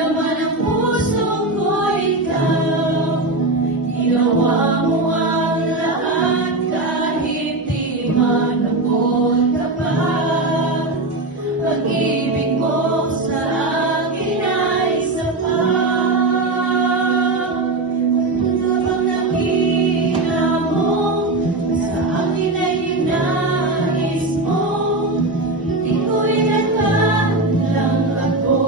Laman ng puso ko ikaw, ginawa mo ang lahat kahit di man ako tapat. Pag-ibig mo sa akin ay sapat. Ano bang nakita mo sa akin ay hinais mo? Hindi ko lang ako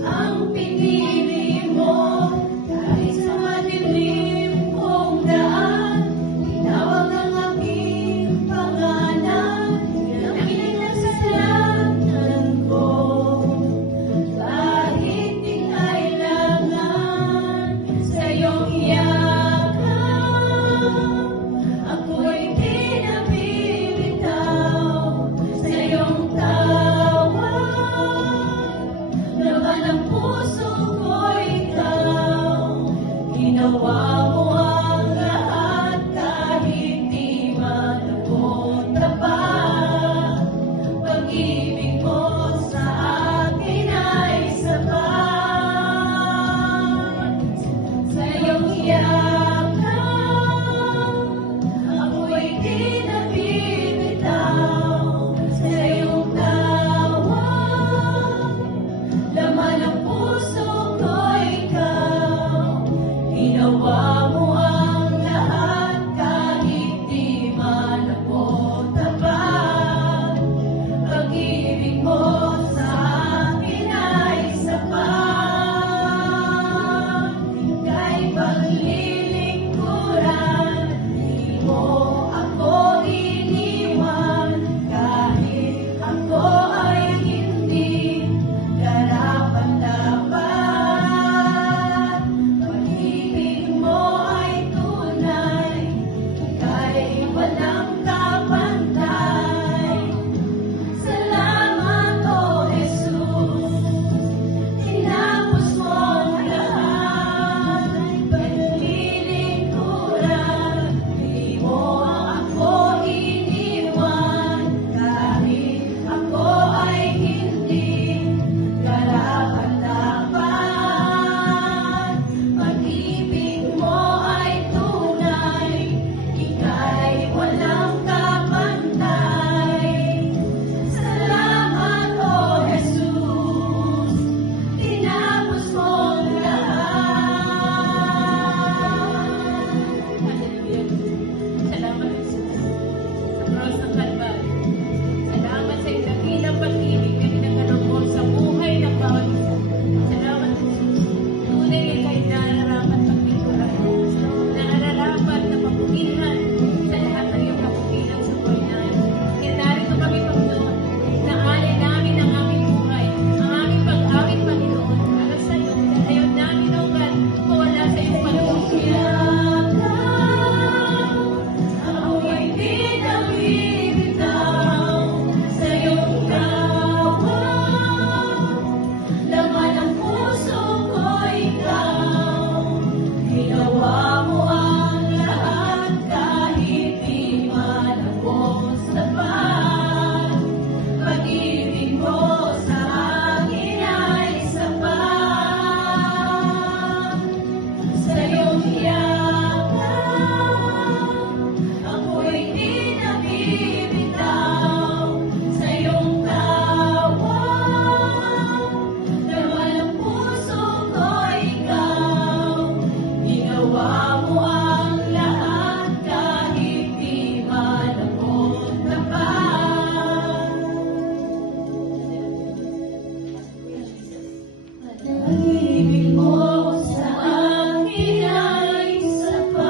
ang pinili mo. Kahit sa madilim kong daan, tinawag ang aking pangalan. Pinapiling ang sasalanan ko. Kahit di kailangan sa iyong yakap, ako'y di nabibitaw sa iyong tawag. Laman ng puso ko ikaw, ginawa mo ang lahat kahit di man ako tapat. Pag-ibig mo sa akin ay sapat. Sa iyong yakap, ako'y di nabibitaw sa iyong tawag. Laman ng puso ko ikaw, ginawa mo ang lahat kahit di man ako tapat. Pag-ibig mo sa akin ay sapat. Ika'y paglilingkuran, di mo ako iniwan. Kahit ako ay hindi karapat-dapat, pag-ibig mo ay tunay, ika'y walang kapantay. Salamat, O Jesus, tinapos mo ang lahat. Paglilingkuran, di mo ako iniwan. Kahit ako ay hindi karapat-dapat, pag-ibig mo ay tunay, ika'y walang kapantay. Salamat, O Jesus, tinapos mo ang lahat. Hallelujah. Salamat, Jesus, sa cross ng Kalbaryo. Salamat sa iyong dakilang pag-ibig na pinagkaloob mo sa buhay ng bawat isa. Salamat, Jesus. Tunay ika'y nararapat pagpikulan mo. Nararapat na papurihan sa lahat ng iyong kapugilan sa buhay namin. Kaya narito kami, Panginoon, na alay namin ang aming buhay, ang aming pag-awit, Panginoon, para sa iyo. Ayaw namin, O God, mawala sa iyong pag-ibig. Ako'y di nabibitaw sa iyong tawag. Laman ng puso ko ikaw, ginawa mo ang lahat kahit di man ako sapat. Pag-ibig mo sa akin ay sapat. Sa iyong yakap, ako'y di nabibitaw sa iyong tawag. Laman ng puso ko ikaw, ginawa mo ang lahat kahit di man ako tapat. Pag-ibig mo sa akin ay sapat.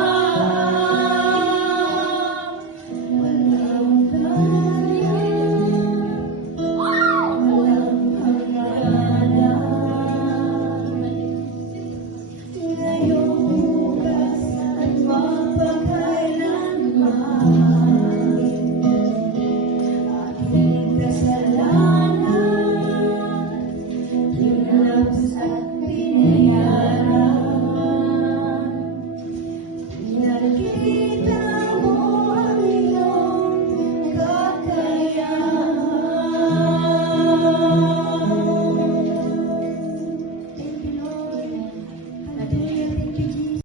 Walang hanggan, walang hangganan. Ngayong bukas at magpakailanman, aking kasalanan, hinapos at